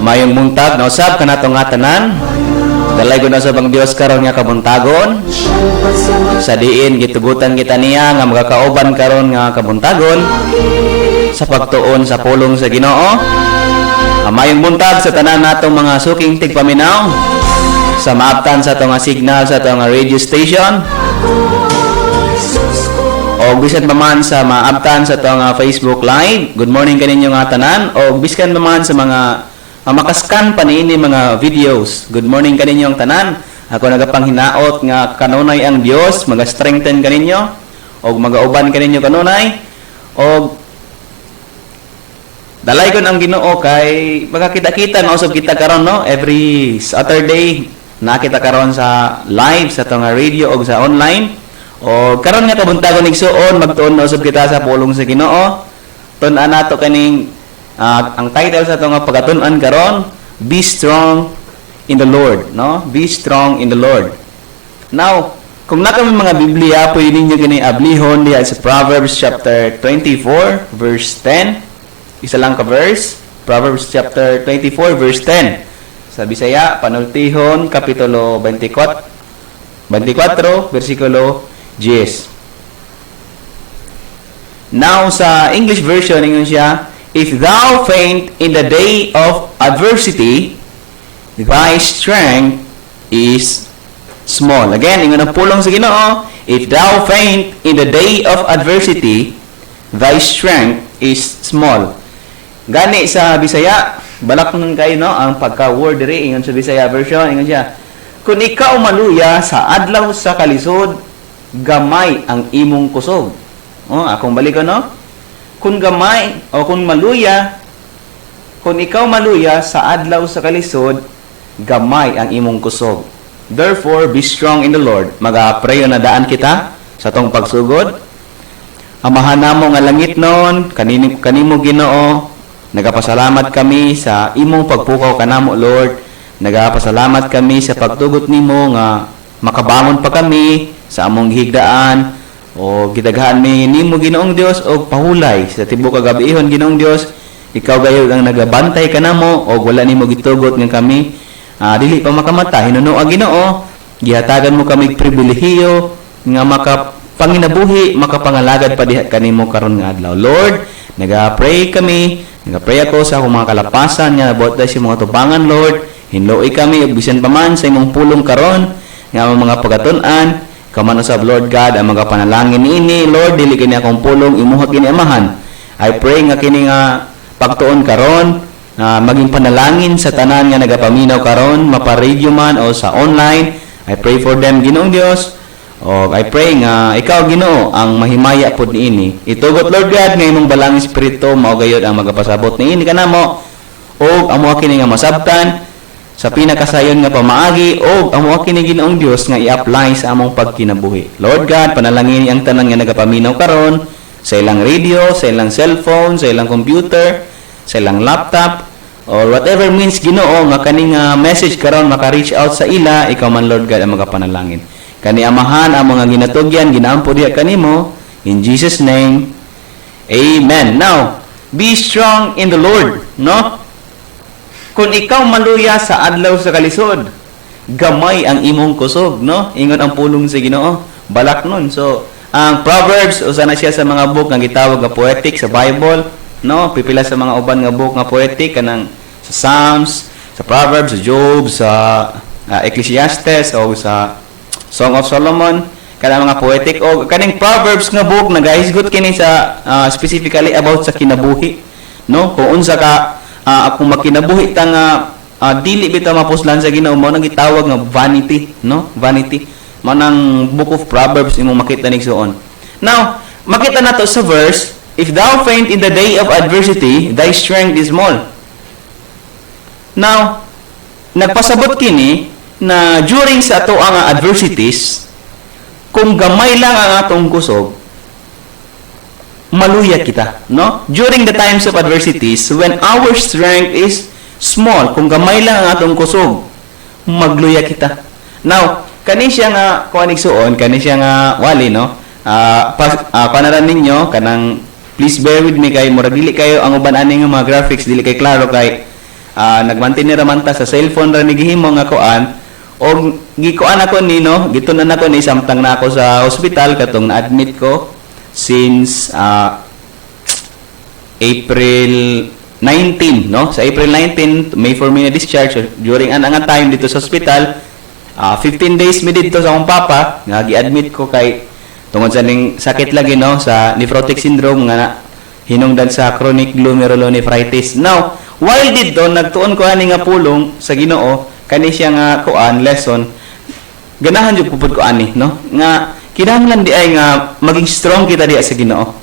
Mayong buntag na usab kanato nga tanan. Dalay ko na sa bang Dios karon nga kabuntagon. Sa diin gitugutan kita niya nga magakauban karon nga kabuntagon sa pagtuon sa pulong sa Ginoo. Mayong buntag sa tanan natong mga suking tigpaminaw sa maabtan sa itong signal sa itong radio station o bisan pa man sa maabtan sa itong Facebook Live. Good morning kaninyo nga tanan o biskan pa man sa mga makaskan pa niini mga videos. Good morning kaninyo ang tanan. Ako nagapanghinaot nga kanunay ang Dios maga-strengthen kaninyo o magauban kaninyo kanunay o dalay ko ang Ginoo kay magkakita-kita na usab kita karon no every Saturday nakita karon sa live sa tong radio o sa online o karon nga kabuntagon igsuon magtuon na usab kita sa pulong sa Ginoo. Tun-an nato kaning ang title sa tong pagatun-an karon, Be Strong in the Lord, no? Be strong in the Lord. Now, kung naka may mga Biblia, pwede ninyo kini ablihon diha sa Proverbs chapter 24 verse 10. Isa lang ka verse, Proverbs chapter 24 verse 10. Sa Bisaya, panultihon kapitulo 24 versikulo 10. Now sa English version ingon siya, if thou faint in the day of adversity, thy strength is small. Again, ingon ang pulong sa Ginoo, if thou faint in the day of adversity, thy strength is small. Gani sa Bisaya, balak nun kayo no, ang pagka-word diri ingon sa Bisaya version, ingon siya, kung ikaw maluya sa adlaw sa kalisod, gamay ang imong kusog. Akong balik ko no? Kung gamay o kung maluya, kung ikaw maluya sa adlaw sa kalisod, gamay ang imong kusog. Therefore, be strong in the Lord. Mag-prayo na daan kita sa tong pagsugod. Amahan namo nga langit noon, kanimo Ginoo, nagapasalamat kami sa imong pagpukaw kanamo Lord. Nagapasalamat kami sa pagtugot nimo nga makabangon pa kami sa among gihigdaan o gidaghan mi nimo Ginoong Dios o pahulay sa tibuok kagabihon Ginoong Dios. Ikaw gayud ang nagabantay kanamo o wala nimo gitugot nga kami dili pa makamatay. Hinuno ang Ginoo, gihatagan mo kami pribilehiyo nga makapanginabuhi, makapangalagad pa diha kanimo karon nga adlaw. Lord, nagapray kami, nagapray ako sa akong mga kalapasan nga nabuhat sa mga tubangan Lord. Hinloi kami ug bisan pa man sa imong pulong karon nga mga pagatun-an. Kaman usab Lord God ang mga panalangin niini Lord, dili kini akong pulong imuha kini amahan. I pray nga kini nga pagtuon karon maging panalangin sa tanan nga nagapaminaw karon mapa-radio man o sa online. I pray for them Ginoong Dios. O I pray nga ikaw Ginoo ang mahimaya pod niini. Itugot Lord God nga imong balang espiritu mao gayud ang magapasabot niini kanamo o amo kini nga masabtan sa pinakasayon nga pamaagi o amo kini Ginoong Dios nga i-apply sa among pagkinabuhi. Lord God, panalangin ang tanan nga nagapaminaw karon sa ilang radio, sa ilang cellphone, sa ilang computer, sa ilang laptop or whatever means Ginoo nga kaning message karon maka-reach out sa ila, ikaw man Lord God ang magapanalangin. Kani amahan ang mga ginatugyan ginaampo diha kanimo in Jesus name. Amen. Now, be strong in the Lord, no? Kung ikaw maluya sa adlaw sa kalisod, gamay ang imong kusog, no? Ingon ang pulong sa Ginoo, balak nun. So, ang Proverbs usa na siya sa mga book nga gitawag nga poetic sa Bible, no? Pipila sa mga uban nga book nga poetic kanang sa Psalms, sa Proverbs, sa Job, sa Ecclesiastes o sa Song of Solomon, kanang mga poetic o kaning Proverbs nga book nagahisgot kini sa specifically about sa kinabuhi, no? Kung unsa ka kung makinabuhi ta nga dili bitaw mapuslan sa Ginoo mao nang gitawag nga vanity, no? Vanity. Mao nang book of Proverbs imong makita nigsuon. Now, makita nato sa verse, if thou faint in the day of adversity, thy strength is small. Now, nagpasabot kini na during sa ato ang adversities, kung gamay lang ang atong kusog, maluya kita, no? During the times of adversities, when our strength is small, kung gamay lang ang atong kusog, magluya kita. Now, kani siya nga kuanigsuon, kani siya nga wali, no? Panaran ninyo kanang please bear with me kay murag dili kayo ang uban ani nga mga graphics dili kay klaro kay nagmantinir man ta sa cellphone ra ni gihimo nga kuan o gikuan ako ni no gitunan ako ni samtang na ako sa hospital katong na-admit ko since April 19 no sa April 19 May for me na discharge during ang time dito sa hospital 15 days mi dito sa akong papa nga gi-admit ko kay tungod sa ning sakit lagi no sa nephrotic syndrome nga hinungdan sa chronic glomerulonephritis. Now, while dito nagtuon ko ani nga pulong sa Ginoo kani siya nga kuan lesson ganahan jud pupud ko ani no nga kinahanglan di ay nga maging strong kita diha sa Ginoo.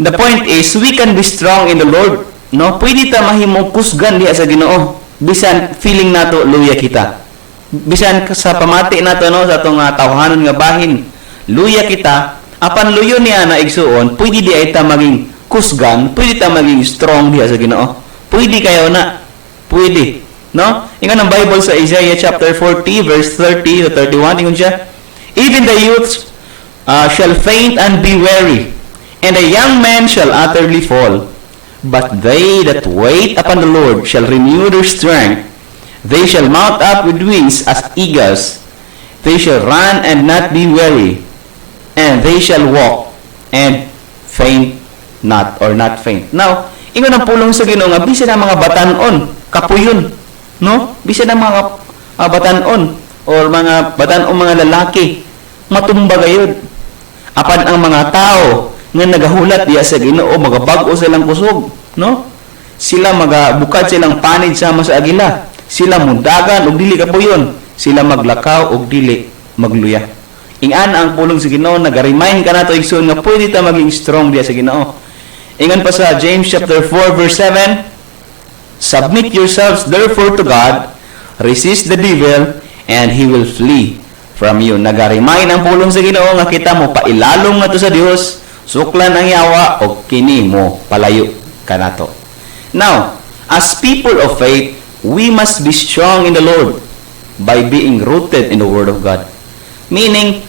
The point is we can be strong in the Lord no pwede ta mahimong kusgan diha sa Ginoo bisan feeling nato luya kita bisan sa pamati nato no sa atong tawhanon nga bahin luya kita apan luyo niya na igsuon pwede di ay ta maging kusgan pwede ta maging strong diha sa Ginoo pwede kayo na pwede no ingon ang Bible sa Isaiah chapter 40 verse 30 to 31 ingon siya even the youths shall faint and be weary and the young men shall utterly fall but they that wait upon the Lord shall renew their strength they shall mount up with wings as eagles they shall run and not be weary and they shall walk and faint not or not faint. Now, ingon ang pulong sa Ginoo nga bisan ang mga batan-on, kapuyon, no? Bisan ang mga batan-on or mga batan-on mga lalaki, matumba gayud. Apan ang mga tao nga nagahulat diya sa Ginoo, magabag-o silang kusog, no? Sila magabukad silang panid sama sa agila. Sila mundagan og dili kapuyon, sila maglakaw og dili magluya. Ingan ang pulong sa Ginoo nag-remind ka nato igsoon nga pwede ta maging strong diya sa Ginoo. Ingan pa sa James chapter 4 verse 7, submit yourselves therefore to God, resist the devil, and he will flee from you. Nag-remind ang pulong sa Ginoo nga kita mo pailalong nga to sa Dios, suklan ang yawa o kini mo palayo kanato. Now, as people of faith, we must be strong in the Lord by being rooted in the Word of God. Meaning,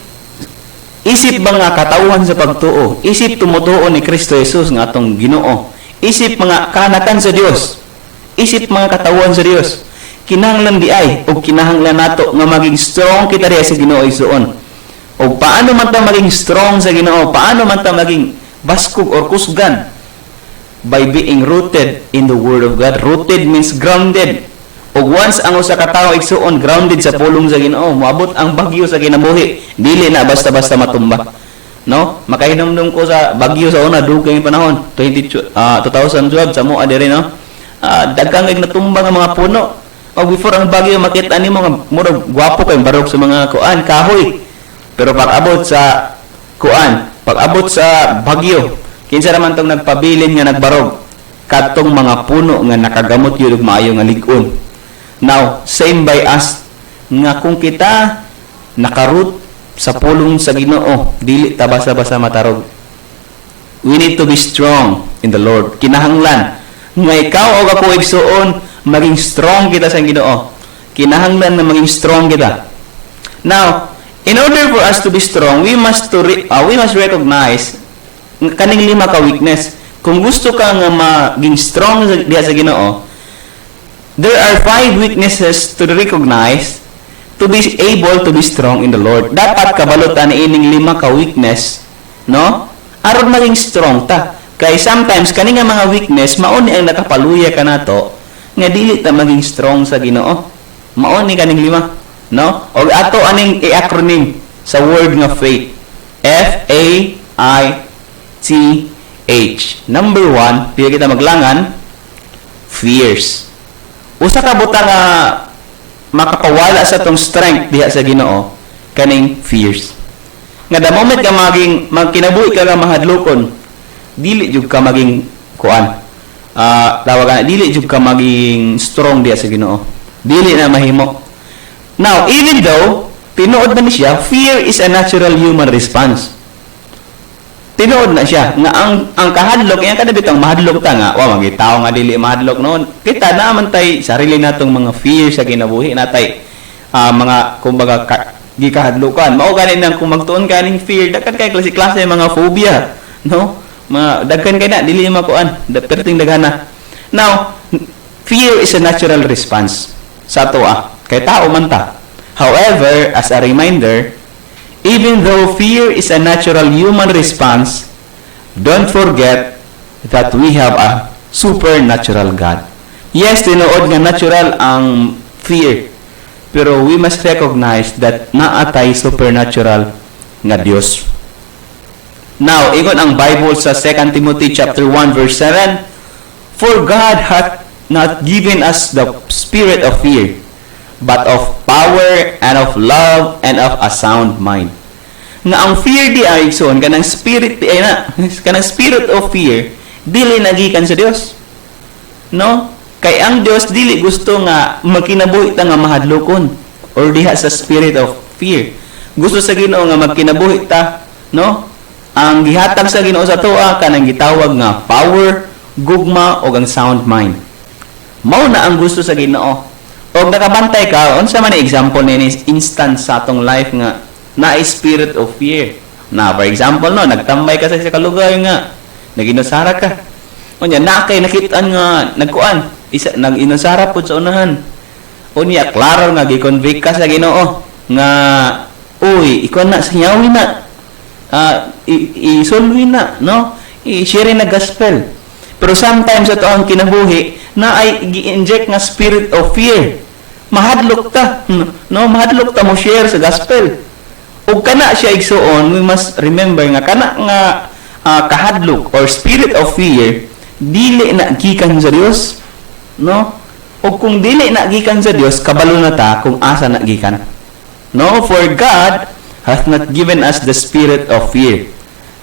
isip ba nga katawhan sa pagtuo? Isip tumutuo ni Kristo Jesus nga atong Ginoo. Isip mga kanatan sa Dios. Isip mga katawhan sa Dios. Kinahanglan di ay o kinahanglan nato nga maging strong kita diha sa Ginoo igsuon. O paano man ta maging strong sa Ginoo? Paano man ta maging baskog or kusgan? By being rooted in the Word of God. Rooted means grounded. O once ang usa ka tawo igsuon grounded sa pulong sa Ginoo, moabot ang bagyo sa kinabuhi, dili na basta-basta matumba. No? Makahinumdum ko sa bagyo sa una dugay panahon 2012 sa mo adire no. Daghang natumba nga mga puno. O before ang bagyo makita nimo nga murag gwapo kay barog sa mga kuan kahoy. Pero pag-abot sa kuan, pag-abot sa bagyo, kinsa naman tong nagpabilin nga nagbarog katong mga puno nga nakagamot yun og maayo nga lig-on. Now, same by us nga kung kita nakaroot sa pulong sa Ginoo, dili ta basa-basa matarog. We need to be strong in the Lord. Kinahanglan nga ikaw o ako igsuon maging strong kita sa Ginoo. Kinahanglan na maging strong kita. Now, in order for us to be strong, we must recognize kaning lima ka weakness. Kung gusto ka nga maging strong diha sa Ginoo, there are 5 weaknesses to recognize to be able to be strong in the Lord. Dapat kabalutan ni ining 5 ka weakness, no? Aron maging strong ta. Kay sometimes kani nga mga weakness mao ni ang nakapaluya kanato nga dili ta maging strong sa Ginoo. Mao ni kaning 5, no? O ato aning i-acronym sa word nga faith. F A I T H. Number 1, pila kita maglangan, fears. Usa ka butang nga makapawala sa tong strength diha sa Ginoo kaning fears. Nga the moment ka magkinabuhi ka nga mahadlokon, dili jud ka maging kuan. Tawagan dili jud ka maging strong diha sa Ginoo. Dili na mahimo. Now, even though tinuod na ni siya, fear is a natural human response. Tinuod na siya nga ang kahadlok yang kada bitang mahadlok ta nga wa magitaw nga dili mahadlok noon kita naman tay sarili natong mga fear sa kinabuhi natay mga kumbaga gikahadlokan mao ganin nang kung magtuon kaning fear daghan kay klase mga phobia no mga daghan kay na dili makuan perting daghana. Now fear is a natural response sa toa. Kay tao man ta. However, as a reminder, even though fear is a natural human response, don't forget that we have a supernatural God. Yes, tinuod nga natural ang fear. Pero we must recognize that naatay supernatural nga Dios. Now, ingon ang Bible sa 2 Timothy chapter 1 verse 7, "For God hath not given us the spirit of fear, but of power and of love and of a sound mind." Nga ang fear di ay son kanang spirit di ay na, kanang spirit of fear dili nagikan sa Dios. No? Kay ang Dios dili gusto nga magkinabuhi ta nga mahadlokon or diha sa spirit of fear. Gusto sa Ginoo nga magkinabuhi ta, no? Ang gihatag sa Ginoo sa toa kanang gitawag nga power, gugma o ang sound mind. Mao na ang gusto sa Ginoo. Og nakabantay ka, unsa man example ni instance sa atong life nga na spirit of fear. Na for example no, nagtambay ka sa kalugar nga naginusara ka. Unya na kay nakitaan nga nagkuan, isa nag-inusara pud sa unahan. Unya klaro nga gi-convict ka sa Ginoo nga uy, ikaw na sinyawi na. Isulwi na, no? I-share na gospel. Pero sometimes ato ang kinabuhi na ay gi-inject nga spirit of fear. Mahadlok ta, no? Mahadlok ta mo share sa gospel. Ug kana siya igsuon, we must remember nga kana nga kahadlok or spirit of fear dili na gikan sa Dios, no? O kung dili na gikan sa Dios, kabalo na ta kung asa na gikan. No, for God hath not given us the spirit of fear,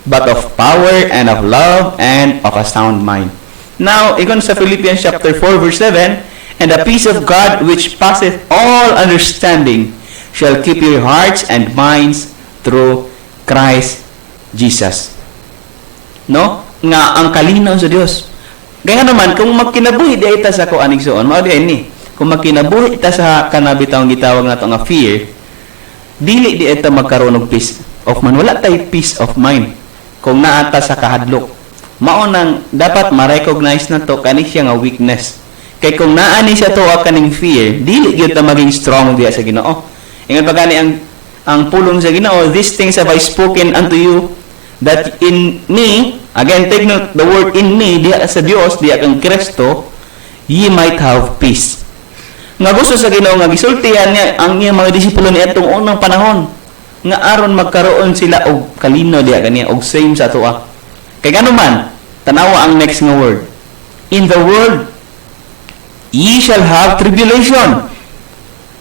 but of power and of love and of a sound mind. Now, ikon sa Philippians chapter 4 verse 7, "And the peace of God which passeth all understanding shall keep your hearts and minds through Christ Jesus." No? Nga ang kalinaw sa Dios. Kaya naman, kung magkinabuhi di ita sa kuan igsoon, mao di ni. Kung magkinabuhi ita sa kanabitawng gitawag nato nga fear, dili di ita magkaroon og peace of mind. Wala tay peace of mind kung naata sa kahadlok. Mao nang dapat ma-recognize nato kani siya nga weakness. Kay kung naani siya to kaning fear, dili gyud ta maging strong diya sa Ginoo. Ingon pa gani ang pulong sa Ginoo, "These things have I spoken unto you, that in me," again take note the word "in me" diya sa Dios, diya kang Kristo, "ye might have peace." Nga gusto sa Ginoo nga gisultihan niya ang iyang mga disipulo ni atong unang panahon nga aron magkaroon sila og kalino diya kaniya og same sa atoa. Kay ngano man, tanawa ang next nga word. "In the world ye shall have tribulation."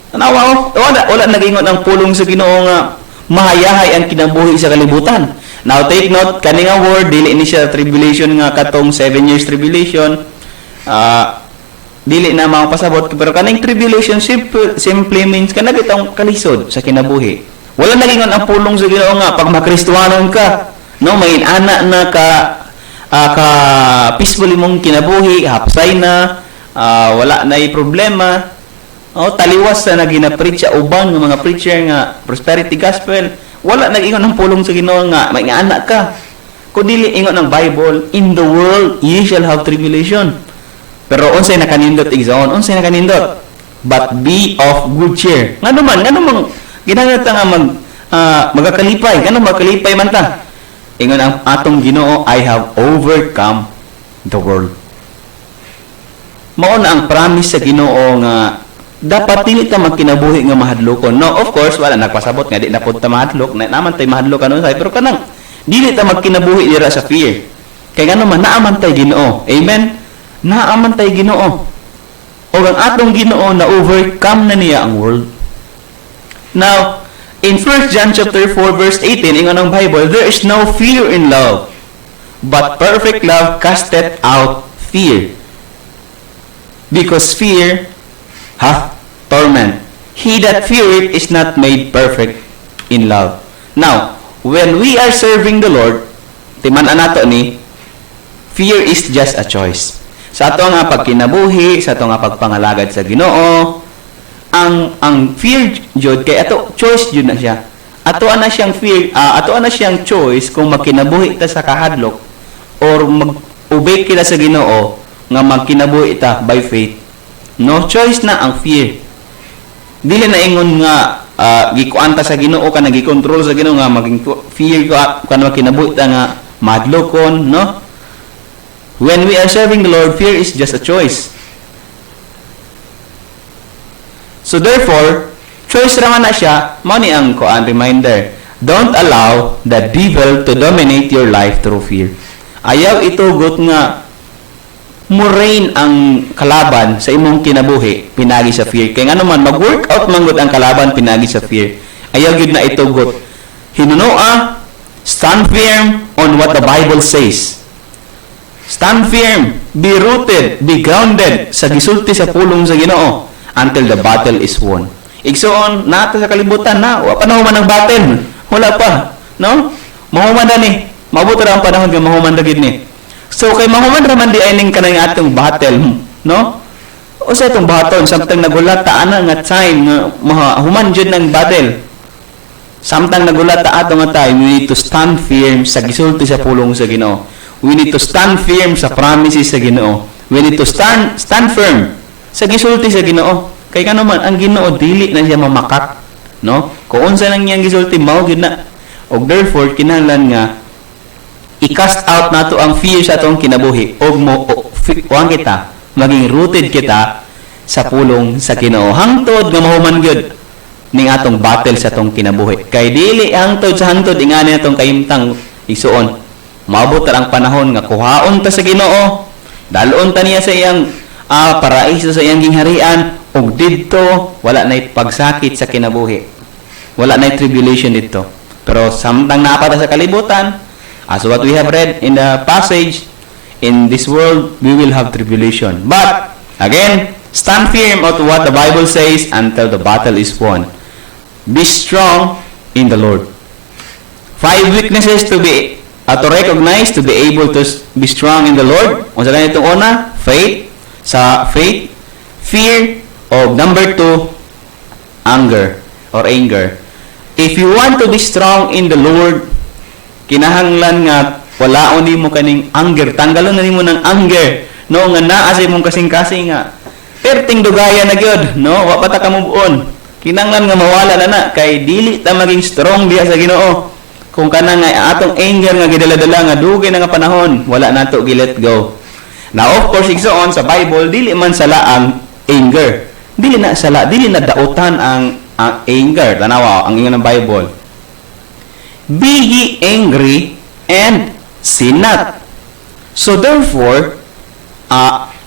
Tanawa wala nagingon ang pulong sa Ginoo nga mahayahay ang kinabuhi sa kalibutan. Now take note kani nga word dili ni siya tribulation nga katong 7 years tribulation. Dili na mapasabot pero kaning tribulation simply means kana bitong kalisod sa kinabuhi. Wala nagingon ang pulong sa Ginoo nga pag makristohanon ka, no, may ana na ka peaceful mong kinabuhi, hapsay na, wala na problema. Taliwas na gina-preach sa uban ng mga preacher nga prosperity gospel. Wala nag-ingon ang pulong sa Ginoo nga may ana ka. Kun dili ingon ang Bible, "In the world ye shall have tribulation." Pero unsay nakanindot igsoon? Unsay nakanindot? "But be of good cheer." Ngano man ginahanglan nga magakalipay, ngano magkalipay man ta? Ingon ang atong Ginoo, "I have overcome the world." Mao na ang promise sa Ginoo nga dapat dili ta magkinabuhi nga mahadlokon. No, of course wala nagpasabot nga di na pud ta mahadlok, naman tay mahadlok kanon say, pero kanang dili ta magkinabuhi dira sa fear. Kay ngano man naaman tay Ginoo. Amen. Naaman tay Ginoo. O ang atong Ginoo na overcome na niya ang world. Now, in 1 John chapter 4 verse 18 ingon ang Bible, "There is no fear in love, but perfect love casteth out fear. Because fear hath torment. He that feareth is not made perfect in love." Now, when we are serving the Lord, timan-an nato ni, fear is just a choice. Sa ato nga pagkinabuhi, sa ato nga pagpangalagad sa Ginoo, ang fear jud kay ato choice jud na siya. Ato ana siyang fear, ato ana siyang choice kung magkinabuhi ta sa kahadlok or mag-obey kita sa Ginoo nga magkinabuhi ta by faith No choice na ang fear. Dili na ingon nga gikuanta sa Ginoo ka nagikontrol sa Ginoo nga maging fear ka kanang kinabuhi nga madlokon, no? When we are serving the Lord, fear is just a choice. So therefore, choice ra man na siya, mao ni ang kuan reminder. Don't allow the devil to dominate your life through fear. Ayaw itugot nga murain ang kalaban sa imong kinabuhi pinagi sa fear. Kaya nga naman, mag-workout man gud ang kalaban pinagi sa fear. Ayaw gud na itugot. Hinunoa, stand firm on what the Bible says. Stand firm, be rooted, be grounded sa gisulti sa pulong sa Ginoo until the battle is won. Igsoon, nato sa kalibutan na, wa pa na human ang battle. Wala pa, no? Mahuman na ni. Mabuto ra ang panahon nga mahuman na gid ni. So kay mahuman ra man di ay ning kanang atong battle, no? O sa itong baton, samtang nagulat ta ana nga time nga mahuman jud ng battle. Samtang nagulat ta ato nga time, we need to stand firm sa gisulti sa pulong sa Ginoo. We need to stand firm sa promises sa Ginoo. We need to stand firm sa gisulti sa Ginoo. Kay kano man ang Ginoo dili na siya mamakak, no? Kung unsa nang iyang gisulti mao gyud na. Og therefore kinahanglan nga i-cast out nato ang fear sa atong kinabuhi og mo kuan kita maging rooted kita sa pulong sa Ginoo hangtod nga mahuman gyud ning atong battle sa atong kinabuhi. Kay dili hangtod sa hangtod ingani atong kayimtang isuon. Maabot ang panahon nga kuhaon ta sa Ginoo, dalon ta niya sa iyang paraiso sa iyang gingharian ug didto wala nay pagsakit sa kinabuhi. Wala nay tribulation didto. Pero samtang napata sa kalibutan, as what we have read in the passage, in this world we will have tribulation. But again, stand firm on what the Bible says until the battle is won. Be strong in the Lord. 5 weaknesses to recognize to be able to be strong in the Lord. Unsa kanang itong una? Faith, fear, o number 2, anger. If you want to be strong in the Lord, kinahanglan nga walaon nimo kaning anger, tanggalon na nimo ng anger, no, nga naa sa imong kasing-kasing nga perting dugaya na gyud, no, wa pa ta kamubuon. Kinahanglan nga mawala na kay dili ta maging strong diha sa Ginoo. Kung kana nga atong anger nga gidala-dala nga dugay na nga panahon, wala nato gi-let go. Now of course igsoon sa Bible dili man sala ang anger. Dili na dautan ang anger. Tanawa ang ingon ng Bible. Be ye angry and sin not. So therefore,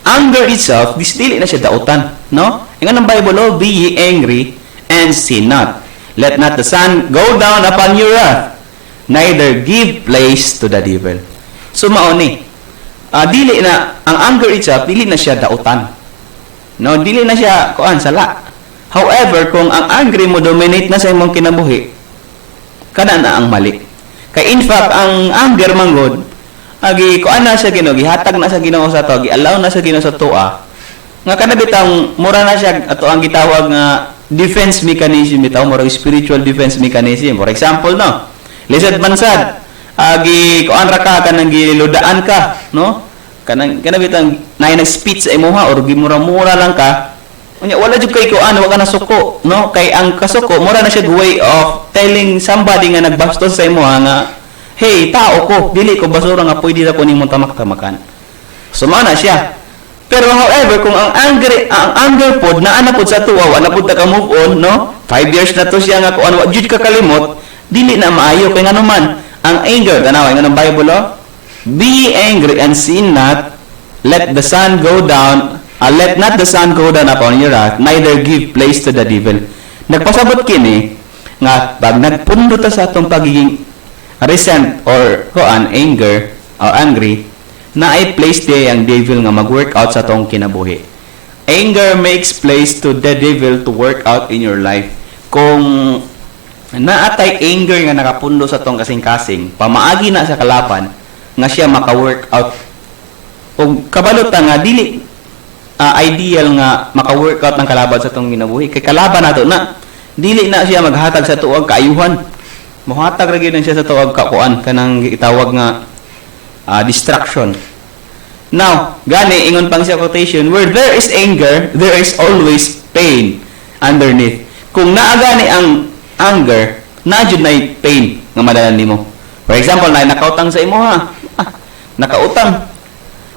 anger itself, dili na siya dautan, no? Ingon ng Bible, be ye angry and sin not. Let not the sun go down upon your wrath, neither give place to the devil. So mao ni, dili na ang anger itself, dili na siya dautan. No, dili na siya sala. However, kung ang angry mo dominate na sa imong kinabuhi, kana na ang mali. Kay in fact, ang anger manggod, kuan na siya Ginoo, gihatag na sa Ginoo sa to, gi-allow na sa Ginoo sa tuwa. Nga kana bitang mura na siya ato ang gitawag nga defense mechanism bitaw, mura spiritual defense mechanism. For example, no, lisod mansad, kuan ra ka kanang giludaan ka, no? Kana bitang nay nag-speech sa imuha or gimura-mura lang ka. Unya wala jud kay kuan, wa ka nasuko, no? Kay ang kasuko mura na siya way of telling somebody nga nagbastos sa imuha nga, hey, tao ko, dili ko basura nga pwede ra ko nimong tamak-tamakan. So mao na siya. Pero however, kung ang anger pod naa na pod sa tuwa, wala pod ta ka move on, no? 5 years na to siya nga kuan wa jud ka kalimot, dili na maayo kay ngano man ang anger, tanawa nga ng Bible, be angry and sin not, let the sun go down, let not the sun go down upon your wrath, neither give place to the devil. Nagpasabot kini nga pag nagpundo ta sa atong pagiging resent or anger or angry, na ay place day ang devil nga mag-work out sa atong kinabuhi. Anger makes place to the devil to work out in your life. Kung naatay anger nga nakapundo sa atong kasing-kasing, pamaagi na sa kalaban nga siya maka-work out. O kabalot nga dili ideal nga maka-work out ng kalaban sa atong kinabuhi. Kay kalaban nato na dili na siya maghatag sa tuwag kaayuhan. Mohatag ra gyud siya sa tuwag kakuan kanang gitawag nga distraction. Now, gani, ingon pang siya quotation, where there is anger, there is always pain underneath. Kung naagani ang anger, na-jud na pain nga madalan nimo. For example, nakautang sa imo ha. Nakautang.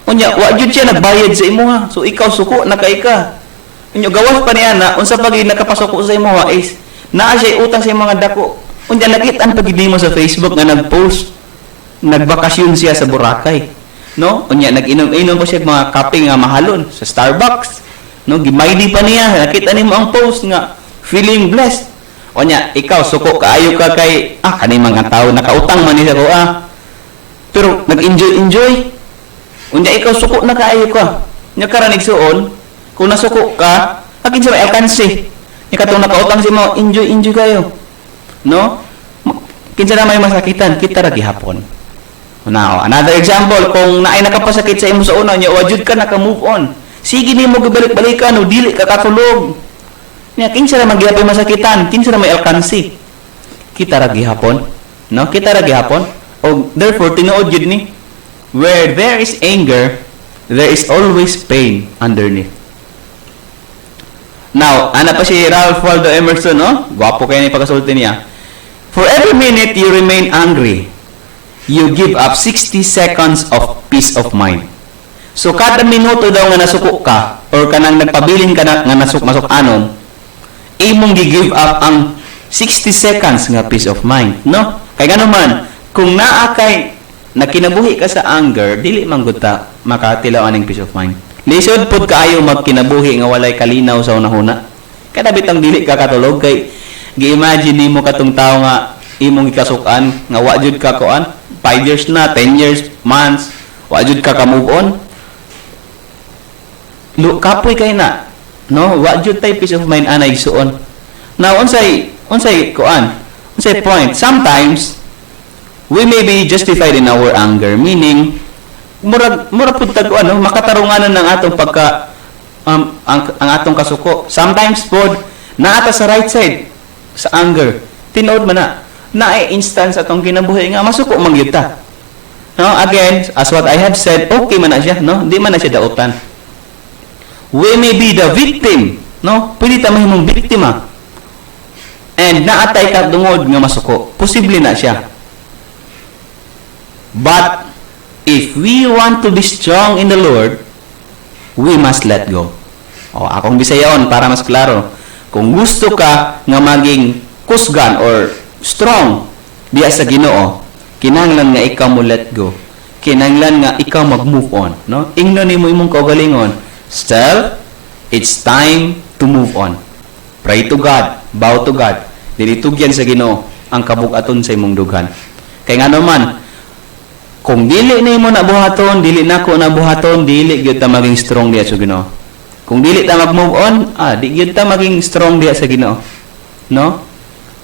Unya, wa jud siya nagbayad sa imo ha. So ikaw suko na kay ka. Unya gawas pa niya na unsa pag nakapasuko sa imo ha is naa siya utang sa mga dako. Unya nakit-an pag mo sa Facebook nga nag-post nagbakasyon siya sa Boracay. No? Unya nag-inom-inom pa siya mga kape nga mahalon sa Starbucks. No, gimaydi pa niya. Nakita nimo ang post nga feeling blessed. Unya, ikaw suko kaayo ka kay kani mga tao nakautang man ni sa ko pero nag-enjoy. Unya ikaw suko na kaayo ka. Nya karanig suon, kung nasuko ka, akin sa alkansi. Nya katong nakautang si mo, enjoy kayo. No? Kinsa na may masakitan, kita ra gihapon. Now, another example, kung naay nakapasakit sa imo sa una, nya wajud ka naka-move on. Sige nimo gibalik-balikan o dili ka katulog. Nya kinsa ra magyapon masakitan, kinsa ra may alkansi. Kita ra gihapon, no? Kita ra gihapon. O therefore tinuod jud ni, where there is anger, there is always pain underneath. Now, ana pa si Ralph Waldo Emerson, no? Gwapo kay ni pagkasulti niya. For every minute you remain angry, you give up 60 seconds of peace of mind. So kada minuto daw nga nasuko ka or kanang nagpabilin ka na nga masuk anon, imong gi-give up ang 60 seconds nga peace of mind, no? Kay gano man, kung naa kay nakinabuhi ka sa anger, dili man gud ta makatilaw aning peace of mind. Lisod pud kaayo magkinabuhi nga walay kalinaw sa unahuna. Kada bitang dili ka katulog kay gi-imagine nimo katong tawo nga imong ikasukan nga wa jud ka kuan 5 years na, 10 years, months, wa jud ka move on. Kapoy kay na, no? Wa jud tay peace of mind anay suon. Now unsay kuan? Unsay point? Sometimes we may be justified in our anger, meaning mura pud tag ano, makatarunganan ng atong pagka ang atong kasuko. Sometimes pod naata sa right side sa anger. Tinuod man na ay instance atong kinabuhi nga masuko man gyud ta. No, again, as what I have said, okay man na siya, no? Di man na siya dautan. We may be the victim, no? Pwede ta mahimong biktima. And naatay ka dungod nga masuko. Posible na siya. But if we want to be strong in the Lord, we must let go. O, akong bisayon para mas klaro. Kung gusto ka nga maging kusgan or strong diya sa Ginoo, kinahanglan nga ikaw mo let go. Kinahanglan nga ikaw mag-move on, no? Ingnon nimo imong kaugalingon. Self, it's time to move on. Pray to God, bow to God. Dili tugyan sa Ginoo ang kabug-aton sa imong dughan. Kay ngano man, kung dili na imo nabuhaton, dili nako nabuhaton, dili gyud ta maging strong diya sa Ginoo. Kung dili ta mag-move on, di gyud ta maging strong diya sa Ginoo. No?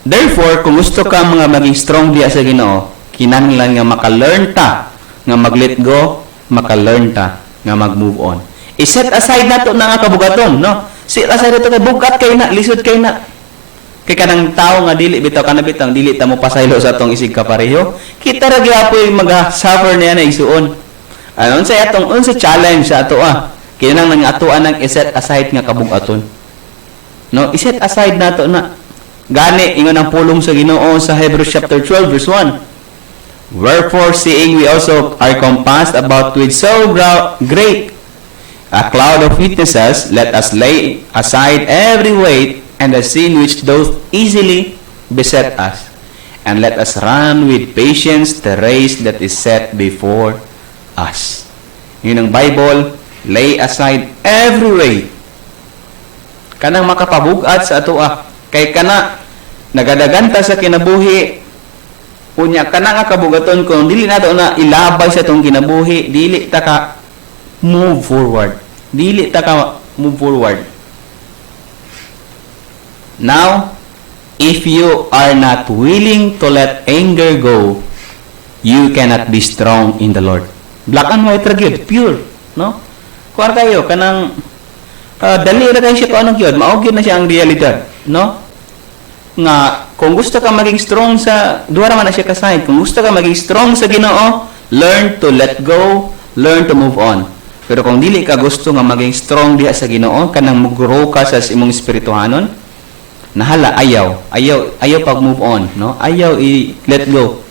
Therefore, kung gusto ka mga maging strong diya sa Ginoo, kinahanglan nga maka-learn ta nga mag-let go, maka-learn ta nga mag-move on. I-set aside nato na nga kabugaton, no? Set aside nato kay bugat kay na, lisod kay na. Kay kanang tao nga dili bitaw kana bitang dili ta mo pasaylo sa atong isig kapareho, kita ra gyapon mag-suffer niya na isuon. Ano sa atong unsa challenge sa ato kinahanglan nga atoan nang i-set aside nga kabugaton. No, i-set aside nato na gani ingon ang pulong sa Ginoo sa Hebrews chapter 12 verse 1. Wherefore seeing we also are compassed about with so great a cloud of witnesses, let us lay aside every weight and the sin which doth easily beset us, and let us run with patience the race that is set before us. Yun ang Bible, lay aside every weight. Kanang makapabugat sa ato kay kana nagadaganta sa kinabuhi unya kana nga kabugaton kung dili nato na ilabay sa tong kinabuhi, dili ta ka move forward. Dili ta ka move forward. Now, if you are not willing to let anger go, you cannot be strong in the Lord. Black and white ra gyud, pure, no? Kuan kayo kanang dali ra kayo siya kung anong gyud, mao gyud na siya ang realidad, no? Nga kung gusto ka maging strong sa duha ra man na siya kasayod, kung gusto ka maging strong sa Ginoo, learn to let go, learn to move on. Pero kung dili ka gusto nga maging strong diha sa Ginoo, kanang mag-grow ka sa imong espirituhanon, nahala ayaw pag move on, no? Ayaw i-let go.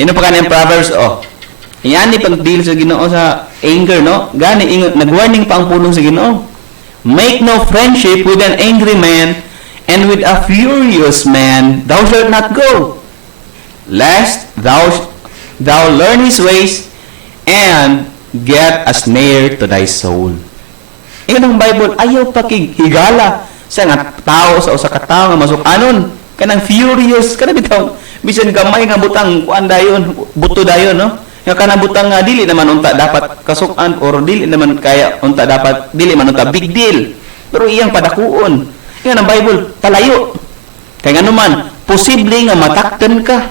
Ino pa kanang Proverbs, iyan ni pag-deal sa Ginoo sa anger, no? Gani ingon, nag-warning pa ang pulong sa Ginoo. Make no friendship with an angry man, and with a furious man thou shalt not go, lest thou learn his ways and get a snare to thy soul. Ingon ang Bible, ayaw pakihigala sa nga tao sa usa ka tawo nga masukanon, kanang furious kana bitaw, bisan gamay nga butang kuan dayon, buto dayon, no? Nga kanang butang nga dili naman unta dapat kasukan or dili naman kaya unta dapat dili man unta big deal, pero iyang padakuon. Yan ang Bible, palayo. Kaya nga naman, posible nga matakdan ka.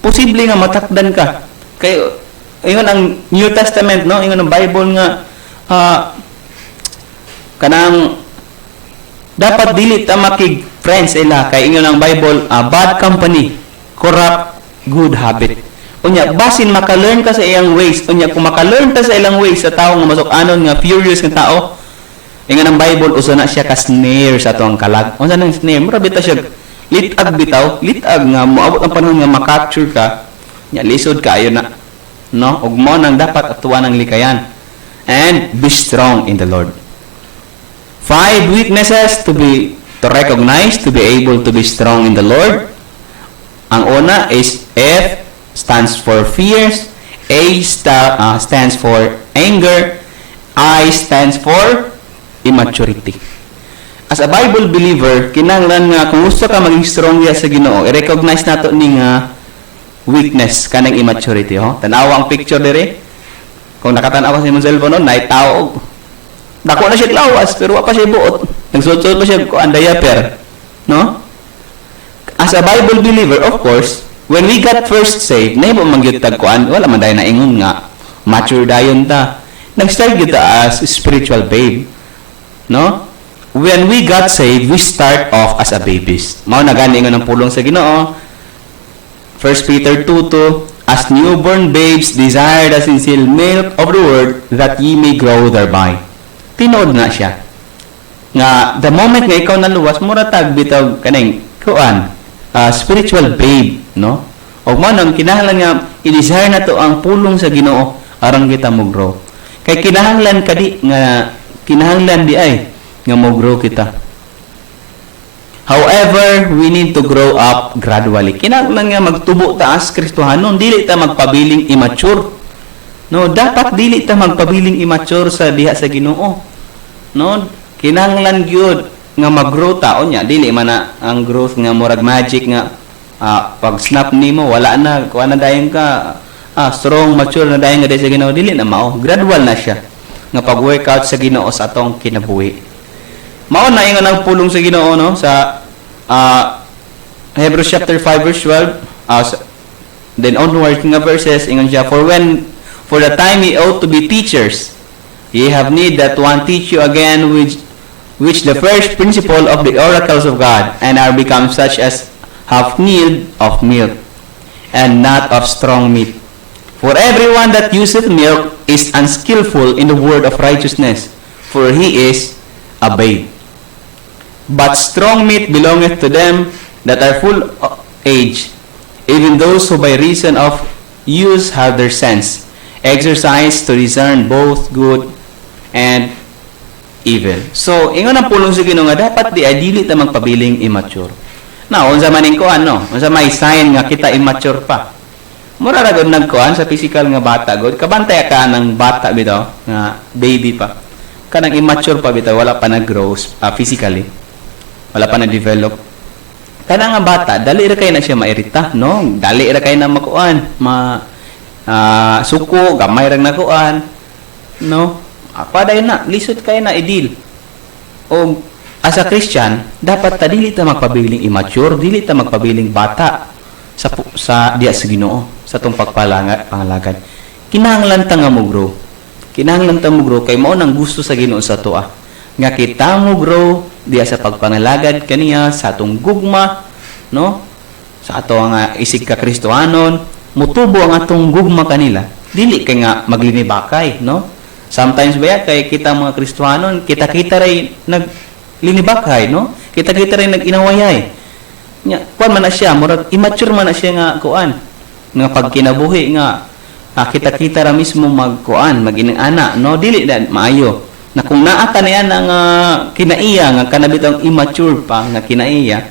Posible nga matakdan ka. Kaya, yun ang New Testament, no? Yun ang Bible nga, kanang, dapat dili ta makig-friends ila. Kaya yun ang Bible, bad company, corrupt, good habit. Unya, basin maka-learn ka sa iyang ways. Unya, kung maka-learn ta sa ilang ways, sa tao nga masok-anon nga furious ng tao, ingon ang Bible, uso na siya ka snare sa atong kalag. Unsa nang snare? Mura bitaw siya litag bitaw, litag nga moabot ang panahon nga makapture ka, nya lisod ka ayo na. No? Ug mo nang dapat atuan ng likayan. And be strong in the Lord. 5 weaknesses to recognize to be able to be strong in the Lord. Ang una is F stands for fears, A stands for anger, I stands for immaturity. As a Bible believer, kinahanglan nga kung gusto ka maging strong diha sa Ginoo, i-recognize nato ning weakness kanang immaturity, ho. Tanawa ang picture dire. Kung nakatan-aw ka sa imong cellphone na itaog. Dako na siya lawas pero wa pa siya buot. Nagsuot-suot pa siya ko ang diaper, no? As a Bible believer, of course, when we got first saved, nahimo man gyud tag kuan, wala man dayon na ingon nga mature dayon ta. Nag-start gyud ta as spiritual babe. No? When we got saved, we start off as a babies. Mao na gani ingon ang pulong sa Ginoo. 1 Peter 2:2, as newborn babes desire the sincere milk of the word that ye may grow thereby. Tinood na siya. Nga the moment nga ikaw naluwas, mura tag bitaw kanang kuan, spiritual babe, no? O mo nang kinahanglan nga i-desire na to ang pulong sa Ginoo aron kita mo grow. Kay kinahanglan kadi nga kinahanglan di ay nga mo-grow kita. However, we need to grow up gradually. Kinahanglan nga magtubo ta as Kristohanon, dili ta magpabiling immature. No, dapat dili ta magpabiling immature sa diha sa Ginoo. No, kinahanglan gyud nga mag-grow ta unya, dili man na ang growth nga murag magic nga pag snap nimo wala na kuan na dayon ka strong mature na dayon nga diha sa Ginoo, dili na mao. Gradual na siya nga pag-workout sa Ginoo sa atong kinabuhi. Mao na ingon ang pulong sa Ginoo, no, sa Hebrews chapter 5 verse 12, then onwards nga verses ingon siya, for the time ye ought to be teachers, ye have need that one teach you again which the first principle of the oracles of God, and are become such as have need of milk and not of strong meat. For everyone that useth milk is unskillful in the word of righteousness, for he is a babe. But strong meat belongeth to them that are full age, even those who by reason of use have their sense exercised to discern both good and evil. So, ingon ang pulong sa Ginoo nga dapat di dili ta magpabiling immature. Now, unsa man ko ano, unsa may sign nga kita immature pa. Mura ra gud nagkuan sa physical nga bata gud, kabantay ka ng bata bitaw nga baby pa. Kanang immature pa bitaw, wala pa nag-grow physically. Wala pa na-develop. Kanang nga bata, dali ra kay na siya mairita, no? Dali ra kay na makuan, suko, gamay ra nakuan, no? Paday na, lisod kay na idil. O as a Christian, dapat ta dili ta magpabiling immature, dili ta magpabiling bata sa diya sa Ginoo, sa tong pangalagan. Kinahanglan ta nga mo grow. Kinahanglan ta mo grow kay mao nang gusto sa Ginoo sa toa. Nga kita mo grow diya sa pagpangalagad kaniya sa atong gugma, no? Sa ato nga isig ka Kristohanon, mutubo ang atong gugma kanila. dili kay nga maglinibakay, no? Sometimes ba kay kita mga Kristiyano, kita-kita ray naglinibakay, no? Kita-kita ray nag-inawayay. Nya, kuan man na siya, murag immature man na siya nga kuan. Nga pagkinabuhi nga kita-kita ra mismo magkuan, mag-ana, no? Dili na maayo. Na kung naa ka niya nga kinaiya nga kanabitang immature pa nga kinaiya,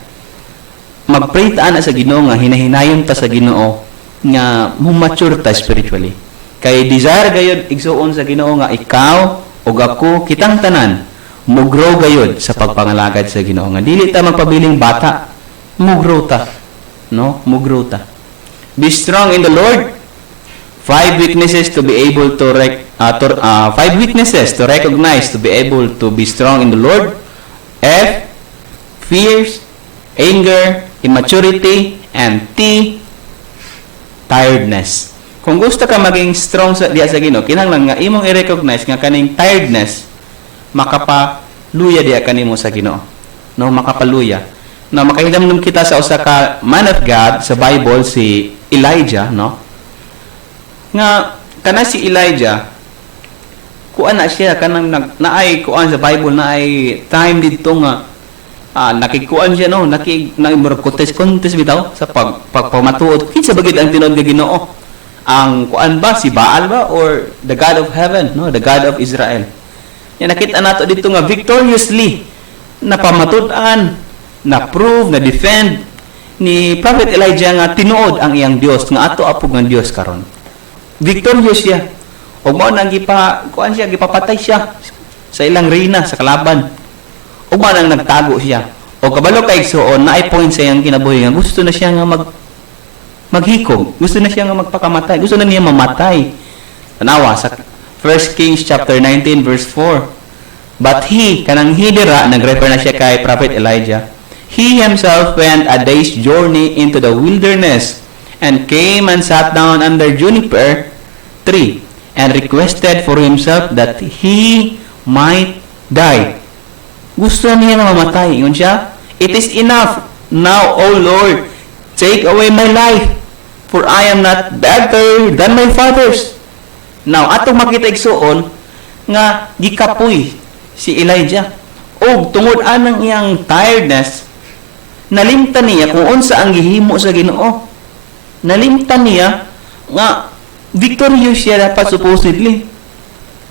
mag-pray ta na sa Ginoo nga hinahinayon ta sa Ginoo nga mature ta spiritually. Kay desire gayud igsuon sa Ginoo nga ikaw ug ako kitang tanan mo-grow gayud sa pagpangalagad sa Ginoo nga dili ta magpabiling bata, mo-grow ta, no? Mo-grow ta. Be strong in the Lord. 5 witnesses to be able to 5 witnesses to recognize to be able to be strong in the Lord. F, fears, anger, immaturity, and T, tiredness. Kung gusto ka maging strong sa diya sa Ginoo, kinahanglan nga imong i-recognize nga kaning tiredness makapaluya diya kanimo sa Ginoo. No, makapaluya. No, makahidamdom kita sa usa ka man of God sa Bible, si Elijah, no? Nga kana si Elijah, kuan na siya kanang naay kuan sa Bible naay time didto nga nakikuan siya, no, contest bitaw sa pagpamatuod kinsa bagid ang tinuod nga Ginoo, ang kuan ba si Baal ba or the God of heaven, no, the God of Israel. Ya nakita nato dito nga victoriously napamatud-an, na prove, na defend ni Prophet Elijah nga tinuod ang iyang Dios nga ato apog nga Dios karon. Victorious siya. O mo nang gipapatay siya sa ilang reyna sa kalaban. O mo nang nagtago siya. O kabalo kay igsuon na ay point sa iyang kinabuhi nga gusto na siya nga maghikog. Gusto na siya nga magpakamatay. Gusto na niya mamatay. Tanawa sa 1 Kings chapter 19 verse 4. But he, kanang hidira, nag-refer na siya kay Prophet Elijah. He himself went a day's journey into the wilderness and came and sat down under juniper tree and requested for himself that he might die. Gusto niya na mamatay. Yun siya, it is enough. Now, O Lord, take away my life, for I am not better than my fathers. Now, atong makita igsuon nga gikapoy si Elijah. O tungod anang iyang tiredness, nalimtan niya kung unsa ang gihimo sa Ginoo. Nalimtan niya nga victorious siya dapat supposedly.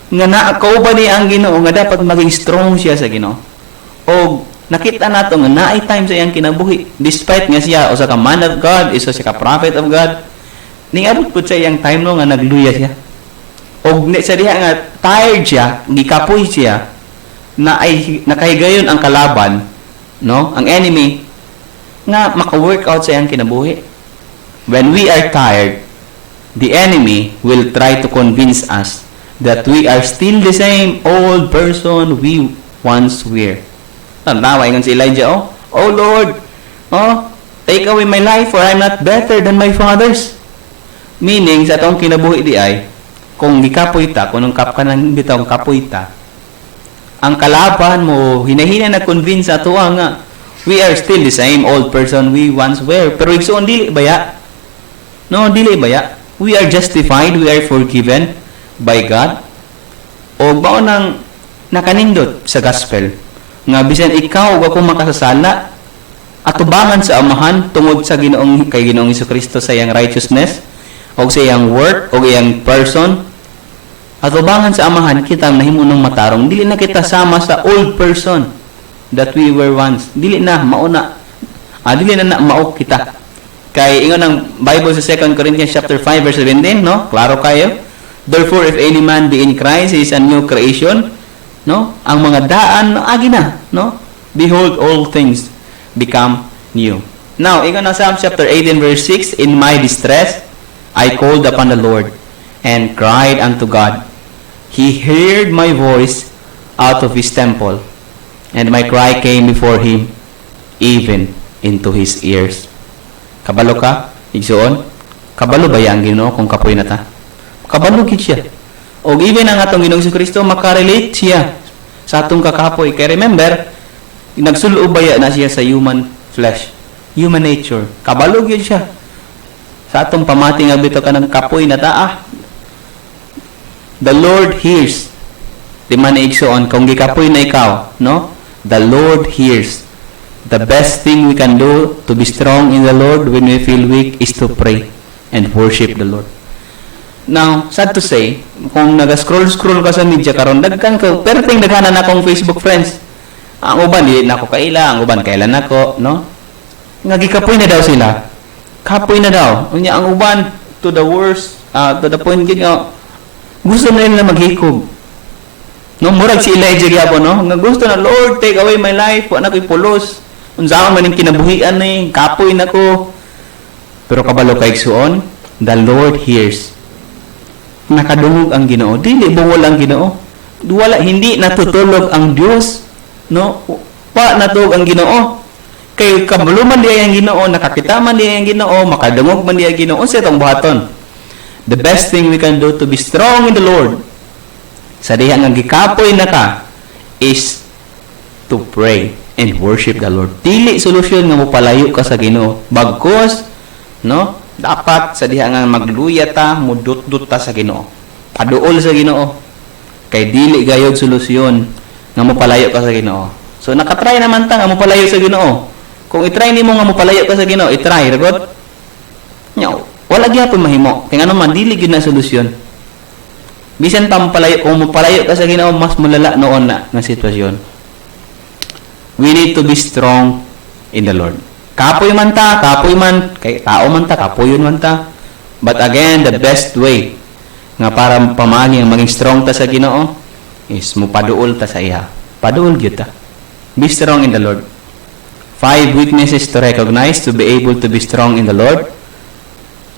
Nga naakaw niya ang Ginoo nga dapat maging strong siya sa Ginoo. O nakita nato nga naay time sa iyang kinabuhi despite nga siya usa ka man of God, isa siya ka prophet of God. Niabot pud sa iyang time no nga nagluya siya. O sa diha nga tired siya, gikapoy siya na ay nakahigayon ang kalaban, no? Ang enemy nga maka-work out sa iyang kinabuhi. When we are tired, the enemy will try to convince us that we are still the same old person we once were. Tanawa ingon si Elijah, oh Lord, take away my life for I'm not better than my fathers. Meaning, sa atong kinabuhi di ay, kung gikapoy ta, kung ka ng bitang kapoy ta, ang kalaban mo, hinahina na convince ato nga, we are still the same old person we once were. Pero igsoon dili baya? No, dili baya. We are justified, we are forgiven by God. O bao nang nakanindot sa gospel nga bisan ikaw ug ako makasasala atubangan sa amahan tungod sa Ginoong kay Ginoong Hesukristo sa iyang righteousness o sa iyang work o iyang person, atubangan sa amahan kita nahimo nang matarong. Dili na kita sama sa old person that we were once. Dili na mauna. Dili na mao kita. Kay ingon ang Bible sa 2 Corinthians chapter 5 verse 17, no? Klaro kayo. Therefore if any man be in Christ, he is a new creation, no? Ang mga daan agi na, no? Behold, all things become new. Now, ingon ang Psalm chapter 18 verse 6, in my distress I called upon the Lord and cried unto God. He heard my voice out of his temple, and my cry came before him, even into his ears. Kabalo ka, igsuon? Kabalo ba yang Ginoo kung kapoy na ta? Kabalo gid siya. O even ang atong Ginoong Jesucristo makarelate siya sa atong kakapoy. Kay remember, nagsulubaya na siya sa human flesh, human nature. Kabalo gid siya. Sa atong pamati nga bitaw ka ng kapoy na ta, The Lord hears. Di man igsoon kung gikapoy na ikaw, no? The Lord hears. The best thing we can do to be strong in the Lord when we feel weak is to pray and worship the Lord. Now, sad to say, kung naga-scroll ka sa media karon, dagkan ko, pero ting daghanan akong Facebook friends. Ang uban di na ako kaila, ang uban kailan ako, no? Ngagikapoy na daw sila. Kapoy na daw. Unya ang uban to the worst, to the point gid nga gusto na nila maghikog. No, murag si Elijah gyapon, no? Nga gusto na, Lord, take away my life, wa na ko'y pulos. Unsaon man ning kinabuhian ni, kapoy na ko. Pero kabalo kay igsuon, the Lord hears. Nakadungog ang Ginoo, dili bungol ang Ginoo. Wala, hindi natutulog ang Dios, no? Pa natulog ang Ginoo. Kay kabalo man diay ang Ginoo, nakakita man diay ang Ginoo, makadungog man diay ang Ginoo, unsa itong buhaton? The best thing we can do to be strong in the Lord, sa diha nga gikapoy na ka, is to pray and worship the Lord. Dili solusyon nga mopalayo ka sa Ginoo. Bagkos, no? Dapat sa diha nga magluya ta, mudut-dut ta sa Ginoo. Paduol sa Ginoo. Kay dili gayud solusyon nga mopalayo ka sa Ginoo. So nakatry naman ta nga mopalayo sa Ginoo. Kung i-try nimo nga mopalayo ka sa Ginoo, i-try ragot. Nya, wala gyapon mahimo. Kay ngano man dili gyud na solusyon. Bisan pa mopalayo, kung mopalayo ka sa Ginoo, mas mulala noon na nga sitwasyon. We need to be strong in the Lord. Kapoy man ta, kapoy man, kay tao man ta, kapoyon man ta. But again, the best way nga para pamagi maging strong ta sa Ginoo is mupaduol ta sa iya. Paduol gyud ta. Be strong in the Lord. 5 weaknesses to recognize to be able to be strong in the Lord.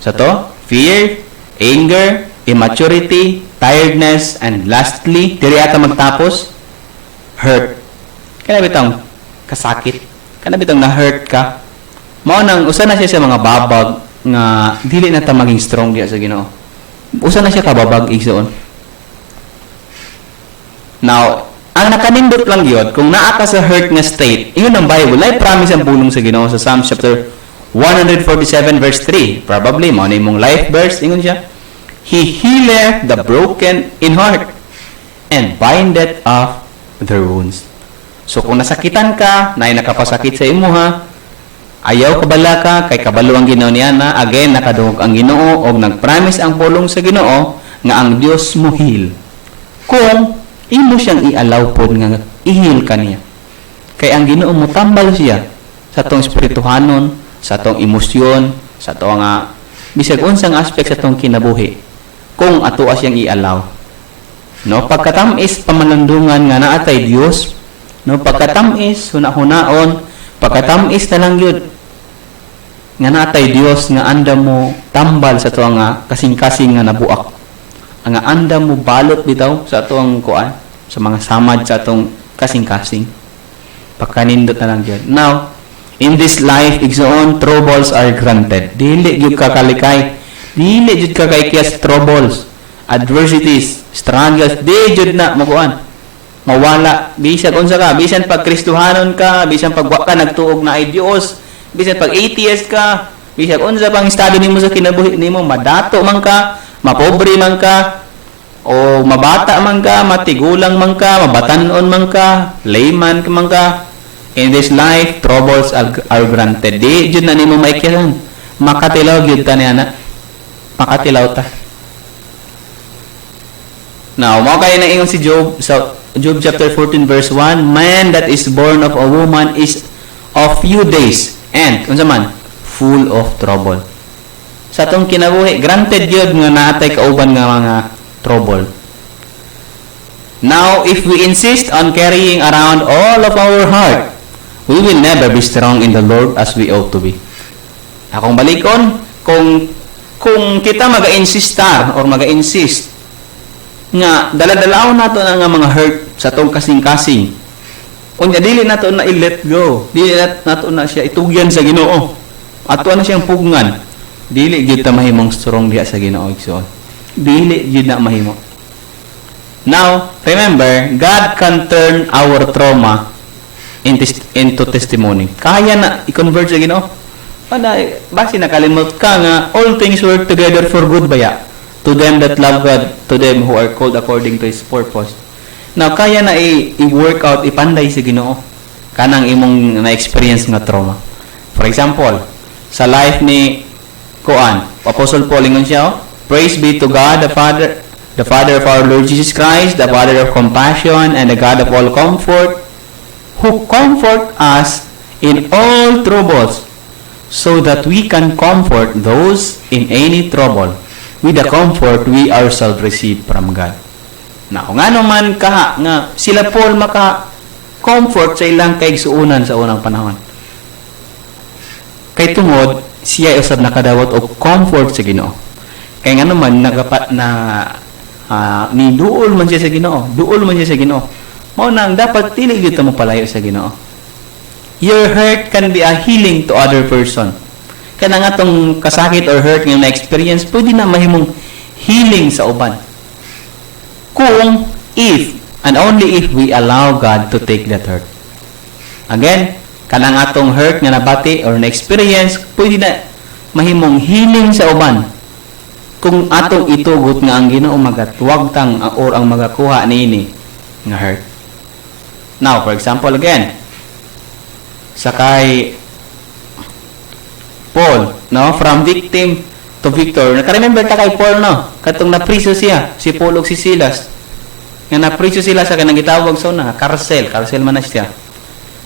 Sa to, fear, anger, immaturity, tiredness, and lastly, diri ata magtapos, hurt. Kana bitang kasakit. Kana bitang na-hurt ka. Mao nang usa na siya sa mga babag nga dili na ta maging strong diya sa Ginoo. Usa na siya kababag igsoon. Now, ang nakanindot lang yun, kung naa ka sa hurt nga state, iyon ang Bible, ay promise ang pulong sa Ginoo sa Psalms chapter 147 verse 3. Probably, mao na imong life verse, ingon siya. He healeth the broken in heart and bindeth up their wounds. So kung nasakitan ka, na nakapasakit sa imuha, ayaw kabala ka, kay kabalo ang Ginoo niya na, again, nakadungog ang Ginoo, o nagpromise ang pulong sa Ginoo, nga ang Dios mo heal. Kung imo siyang i-allow pod nga i-heal ka niya. Kay ang Ginoo mo tambal siya sa tong espirituhanon, sa tong emosyon, sa tong bisag unsang aspect sa tong kinabuhi. Kung ato siyang i-allow. No, pagkatamis pamalandungan nga naatay Dios, no, pagkatamis huna-hunaon, pagkatamis na lang yun nga naatay Dios nga anda mo tambal sa tuwa nga kasing-kasing nga nabuak. Ang anda mo balot bitaw sa tuwang kuan, sa mga samad sa atong kasing-kasing. Pagkanindot na lang yun. Now, in this life, igsoon, troubles are granted. Dili gyud ka kalikay. Dili jud ka kay kiyas troubles, adversities, struggles, di jud na makuan. Mawala, bisan unsa ka, bisan pag Kristohanon ka, bisan pag wa ka nagtuog na ay Dios, bisan pag atheist ka, bisan unsa pang estado nimo sa kinabuhi nimo, madato man ka, mapobre man ka, o mabata man ka, matigulang man ka, mabatanon man ka, layman man ka. In this life, troubles are granted. Di jud na nimo maikiran. Makatilaw gyud ta niya na. Makatilaw ta. Now, mao kay na ingon si Job sa Job chapter 14 verse 1, man that is born of a woman is of few days and unsa man full of trouble. Sa tong kinabuhi, granted gyud nga naatay kauban nga mga trouble. Now, if we insist on carrying around all of our heart, we will never be strong in the Lord as we ought to be. Akong balikon, kung kita maga-insistar or maga-insist nga dala-dalaon nato na nga mga hurt sa tong kasing-kasing, unya dili nato na i-let go, dili nato na siya itugyan sa Ginoo, ato na siyang pugngan, dili gyud ta mahimong strong diha sa Ginoo igsoon. Dili gyud na mahimo. Now, remember, God can turn our trauma into testimony. Kaya na i-convert sa Ginoo. Basi nakalimot ka nga all things work together for good baya. to them that love God, to them who are called according to His purpose. Now, kaya na i-work out, ipanday sa Ginoo kanang imong na-experience nga trauma. For example, sa life ni Apostle Paul, ingon siya, praise be to God, the Father of our Lord Jesus Christ, the Father of compassion, and the God of all comfort, who comfort us in all troubles, so that we can comfort those in any trouble with the comfort we ourselves receive from God. Now, nga naman nga sila Paul maka-comfort sa ilang kaigsuunan sa unang panahon. Kay tungod, siya usab nakadawat og comfort sa Ginoo. Kay nga naman nagapat na ni duol man siya sa Ginoo. Duol man siya sa Ginoo. Mao nang dapat dili gyud ta mo palayo sa Ginoo. Your hurt can be a healing to other person. Kaya nga tong kasakit or hurt nga na-experience, pwede na mahimong healing sa uban. Kung if and only if we allow God to take that hurt. Again, kanang atong hurt nga nabati or na-experience, pwede na mahimong healing sa uban. Kung atong itugot nga ang Ginoo magatwag tang or ang magakuha niini nga hurt. Now, for example again, sakay Paul, no, from victim to victor. Naka-remember ta kay Paul, no, katong napriso siya, si Paul ug si Silas. Nga napriso sila sa kanang gitawag sa una, karcel man na siya.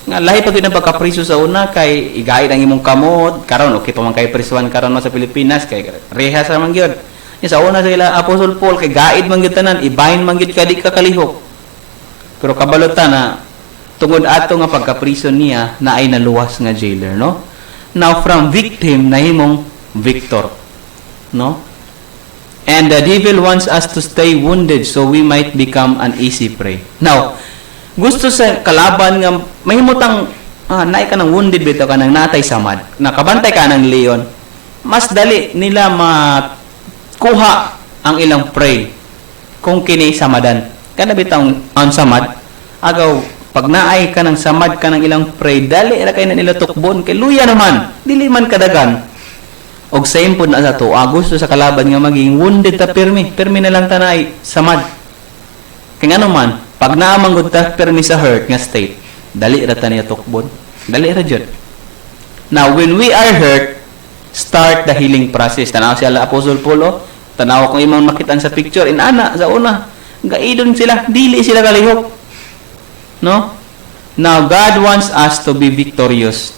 Nga lahi pag na pagkapriso sa una kay igay ang imong kamot, karon okay pa man kay prisuan karon sa Pilipinas kay rehas ra man gyud. Sa una sila Apostle Paul kay gaid man gyud tanan, ibahin man gyud kadi ka kalihok. Pero kabalutan na tungod ato nga pagkapriso niya na ay naluwas nga jailer, no? Now from victim nahimong victor, no? And the devil wants us to stay wounded so we might become an easy prey. Now, gusto sa kalaban nga mahimutang naay ka ng wounded bitaw ka ng natay samad, nakabantay ka ng leon, mas dali nila makuha ang ilang prey kung kini samadan. Kana bitaw ang samad agaw pag naay ka ng samad ka ng ilang prey, dali ra kay na nila tukbon kay luya naman, dili man kadagan. Og same pod na sa to, gusto sa kalaban nga maging wounded ta pirmi na lang tanay samad. Kay ngano man, pag naamang gud ta pirmi sa hurt nga state, dali ra ta niya tukbon, dali ra jud. Now when we are hurt, start the healing process. Tanaw siya Apostle Paul, tanaw ko imong makitaan sa picture, inana sa una, gaidon sila, dili sila kalihok. No? Now, God wants us to be victorious.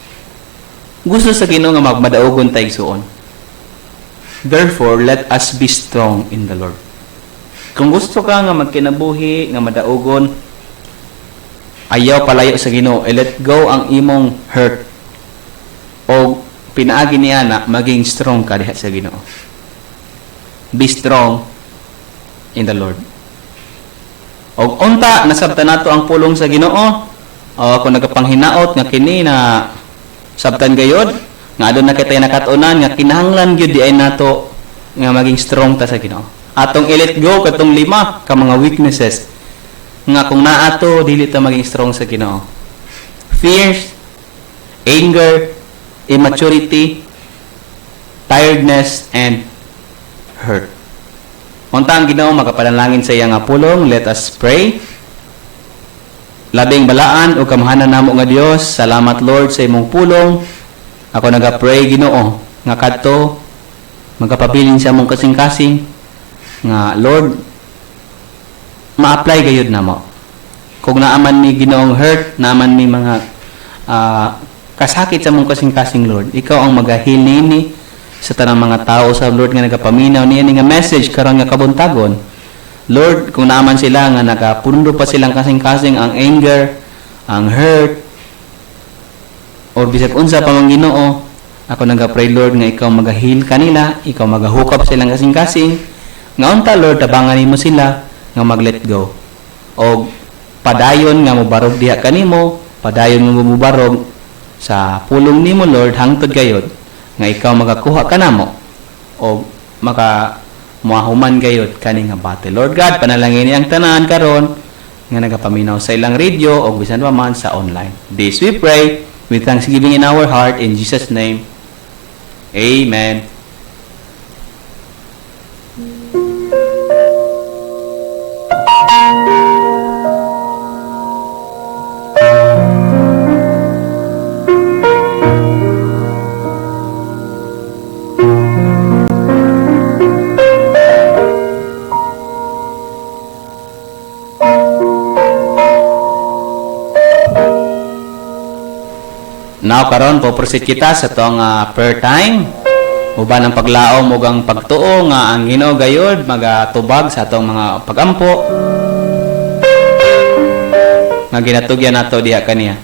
Gusto sa Ginoo nga magmadaogon tay suon. Therefore, let us be strong in the Lord. Kung gusto ka nga magkinabuhi, nga madaogon, ayaw palayo sa Ginoo, let go ang imong hurt. O pinaagi niya na maging strong ka diha sa Ginoo. Be strong in the Lord. Og unta nasabtan nato ang pulong sa Ginoo. Kung nagapanghinaot nga kini na sabtan gayod nga adun na kitay nakatunan nga kinahanglan gyud di ay nato nga maging strong ta sa Ginoo. Atong i-let go katong 5 ka mga weaknesses nga kung naato dili ta maging strong sa Ginoo. Fears, anger, immaturity, tiredness, and hurt. Unta ang Ginoo makapanalangin sa iya nga pulong. Let us pray. Labing balaan o kamahanan namo nga Dios, salamat Lord sa imong pulong. Ako naga-pray Ginoo nga kadto magapabilin sa among kasing-kasing nga Lord ma-apply gayud namo. Kung naaman mi Ginoong hurt, naaman mi mga kasakit sa among kasing-kasing Lord, ikaw ang mag-heal nini sa tanang mga tao sa Lord nga nagapaminaw niya nga message karon nga kabuntagon. Lord, kung naaman sila nga nagapundo pa silang kasing-kasing ang anger, ang hurt, or bisag unsa pa man Ginoo, ako nagapray Lord nga ikaw mag-heal kanila, ikaw mag-hook silang kasing-kasing, nga unta Lord tabangan nimo sila nga mag-let go. O padayon nga mobarog diha kanimo, padayon nga mobarog sa pulong nimo Lord hangtod gayod nga ikaw magakuha ka namo o muahuman gayod kani nga battle. Lord God, panalangin ang tanan karon nga nagapaminaw sa ilang radio o bisan pa man sa online. This we pray with thanksgiving in our heart in Jesus' name. Amen. Now karon po proceed kita sa tong prayer time. Uban ang paglaom ug ang pagtuo nga ang Ginoo gayud magatubag sa atong mga pagampo nga ginatugyan nato diha kaniya.